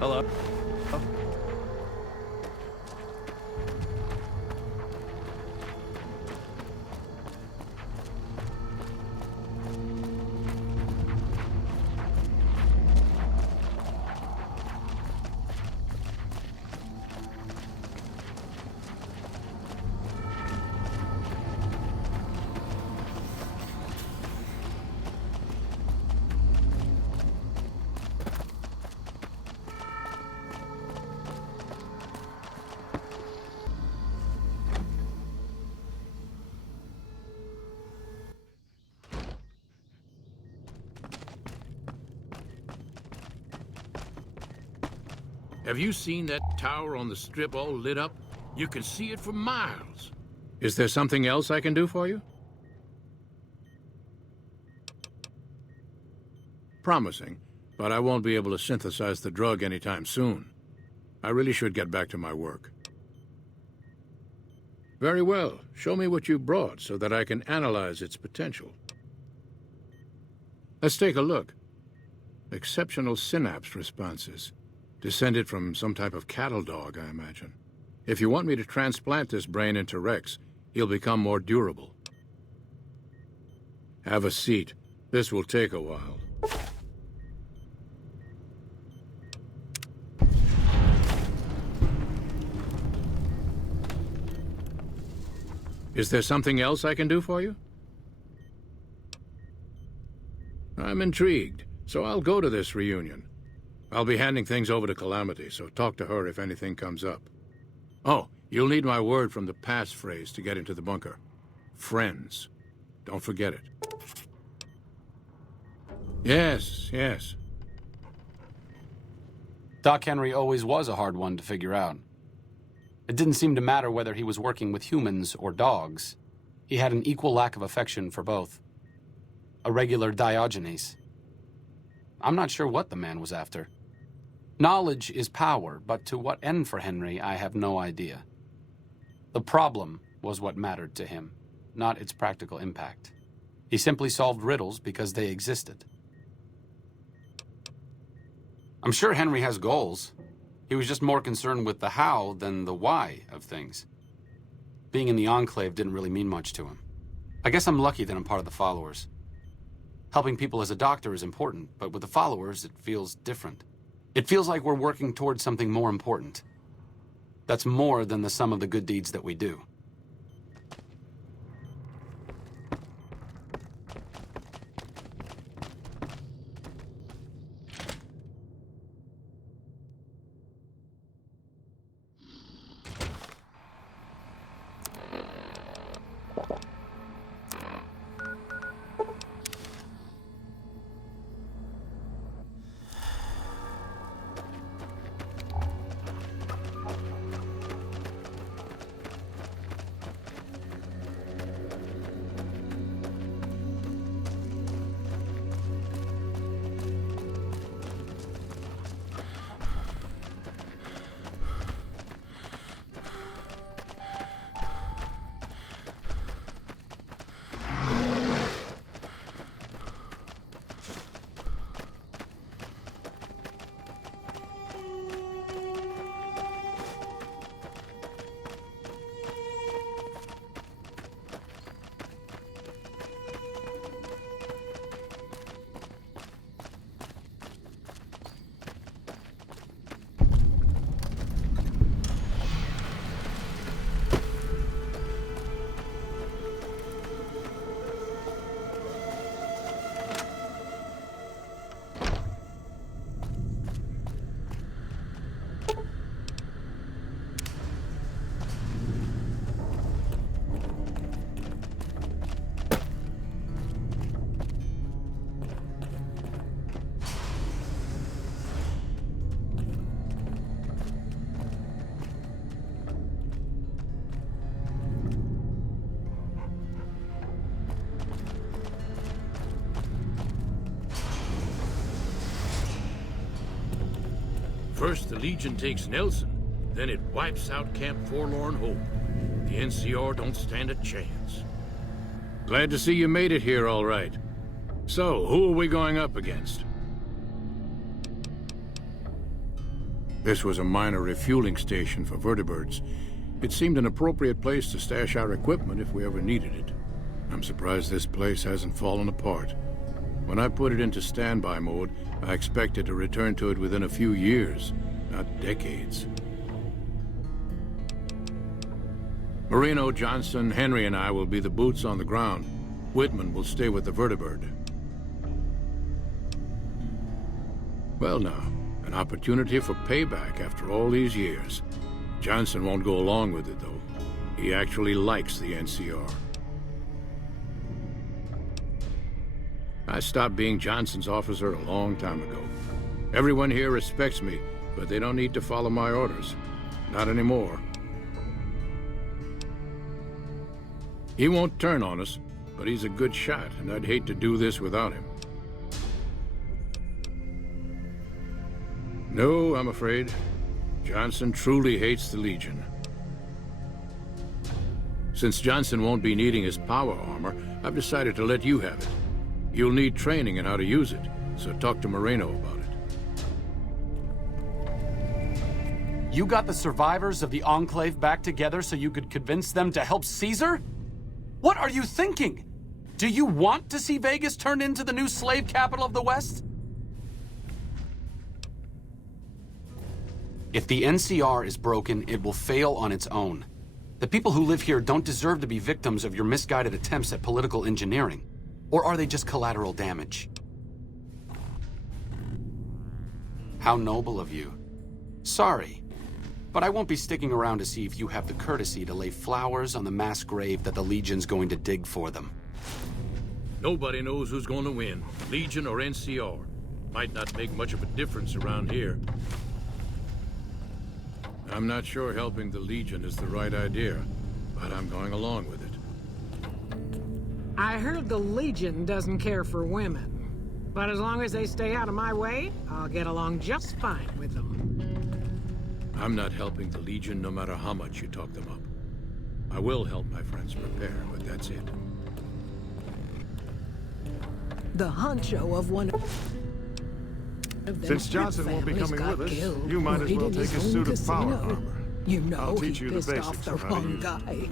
Hello? Have you seen that tower on the strip all lit up? You can see it for miles. Is there something else I can do for you? Promising, but I won't be able to synthesize the drug anytime soon. I really should get back to my work. Very well. Show me what you brought so that I can analyze its potential. Let's take a look. Exceptional synapse responses. Descended from some type of cattle dog, I imagine. If you want me to transplant this brain into Rex, he'll become more durable. Have a seat. This will take a while. Is there something else I can do for you? I'm intrigued, so I'll go to this reunion. I'll be handing things over to Calamity, so talk to her if anything comes up. Oh, you'll need my word from the passphrase to get into the bunker. Friends. Don't forget it. Yes, yes. Doc Henry always was a hard one to figure out. It didn't seem to matter whether he was working with humans or dogs. He had an equal lack of affection for both. A regular Diogenes. I'm not sure what the man was after. Knowledge is power, but to what end for Henry, I have no idea. The problem was what mattered to him, not its practical impact. He simply solved riddles because they existed. I'm sure Henry has goals. He was just more concerned with the how than the why of things. Being in the Enclave didn't really mean much to him. I guess I'm lucky that I'm part of the followers. Helping people as a doctor is important, but with the followers, it feels different. It feels like we're working towards something more important. That's more than the sum of the good deeds that we do. First, the Legion takes Nelson, then it wipes out Camp Forlorn Hope. The NCR don't stand a chance. Glad to see you made it here all right. So, who are we going up against? This was a minor refueling station for vertibirds. It seemed an appropriate place to stash our equipment if we ever needed it. I'm surprised this place hasn't fallen apart. When I put it into standby mode, I expected to return to it within a few years, not decades. Moreno, Johnson, Henry, and I will be the boots on the ground. Whitman will stay with the vertibird. Well now, an opportunity for payback after all these years. Johnson won't go along with it, though. He actually likes the NCR. I stopped being Johnson's officer a long time ago. Everyone here respects me, but they don't need to follow my orders. Not anymore. He won't turn on us, but he's a good shot, and I'd hate to do this without him. No, I'm afraid. Johnson truly hates the Legion. Since Johnson won't be needing his power armor, I've decided to let you have it. You'll need training in how to use it, so talk to Moreno about it. You got the survivors of the Enclave back together so you could convince them to help Caesar? What are you thinking? Do you want to see Vegas turned into the new slave capital of the West? If the NCR is broken, it will fail on its own. The people who live here don't deserve to be victims of your misguided attempts at political engineering. Or are they just collateral damage? How noble of you. Sorry, but I won't be sticking around to see if you have the courtesy to lay flowers on the mass grave that the Legion's going to dig for them. Nobody knows who's going to win, Legion or NCR. Might not make much of a difference around here. I'm not sure helping the Legion is the right idea, but I'm going along with it. I heard the Legion doesn't care for women. But as long as they stay out of my way, I'll get along just fine with them. I'm not helping the Legion no matter how much you talk them up. I will help my friends prepare, but that's it. The honcho of one of them Since Johnson won't be families coming got with us, killed you might as right well in take his a own suit of power casino. armor. You know I'll teach he you the pissed off basics the of how to wrong use it. guy.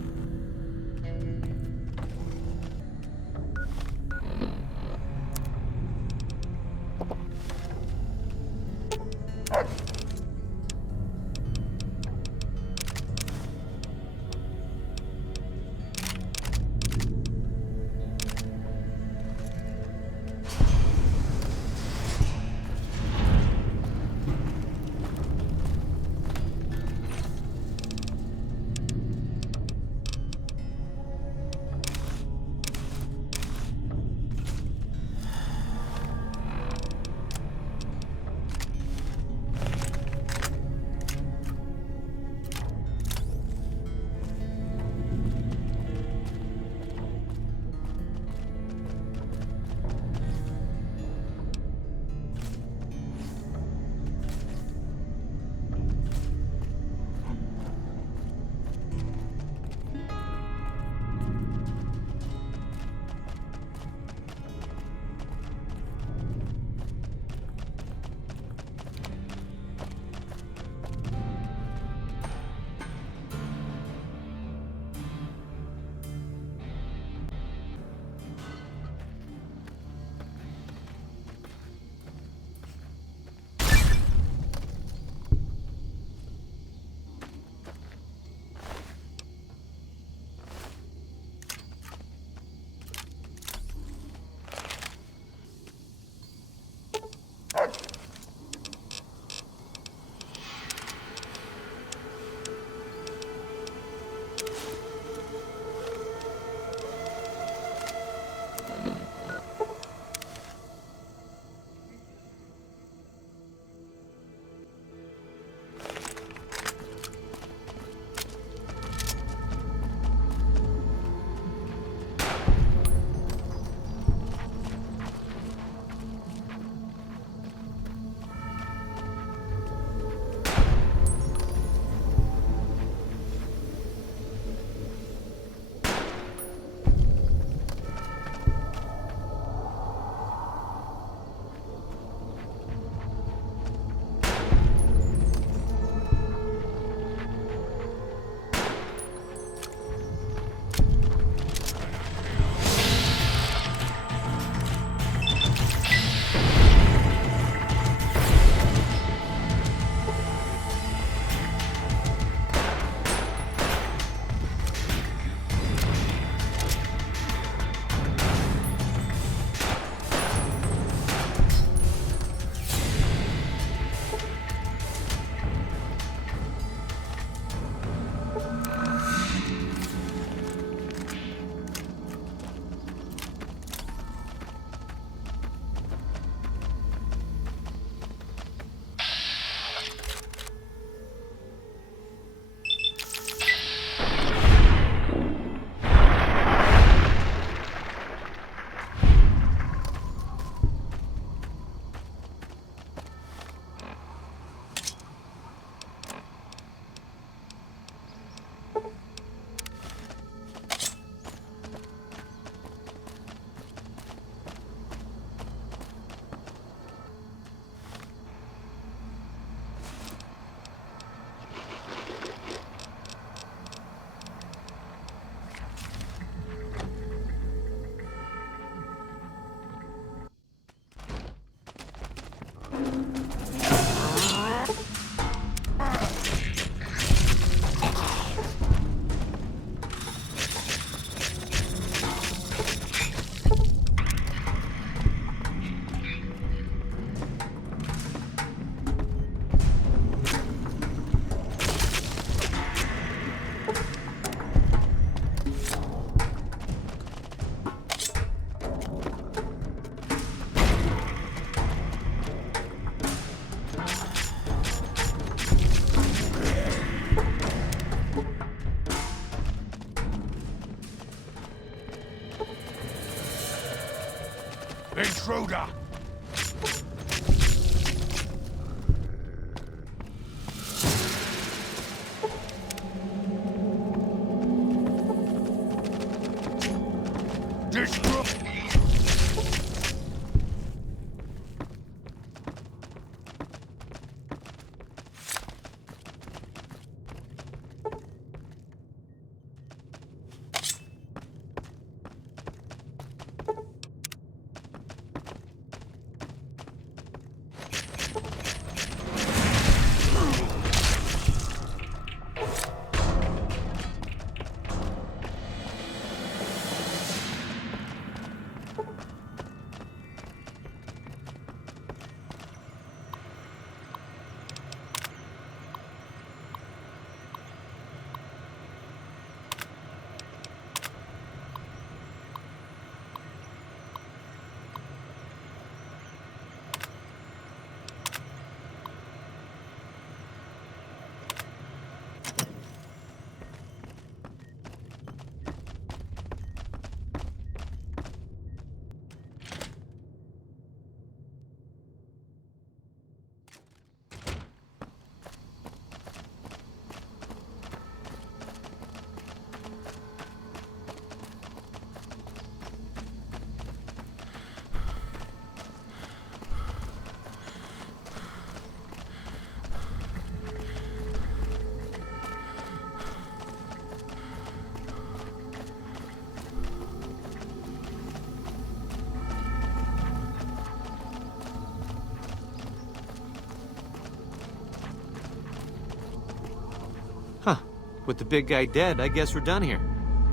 With the big guy dead, I guess we're done here.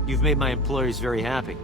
You've made my employers very happy.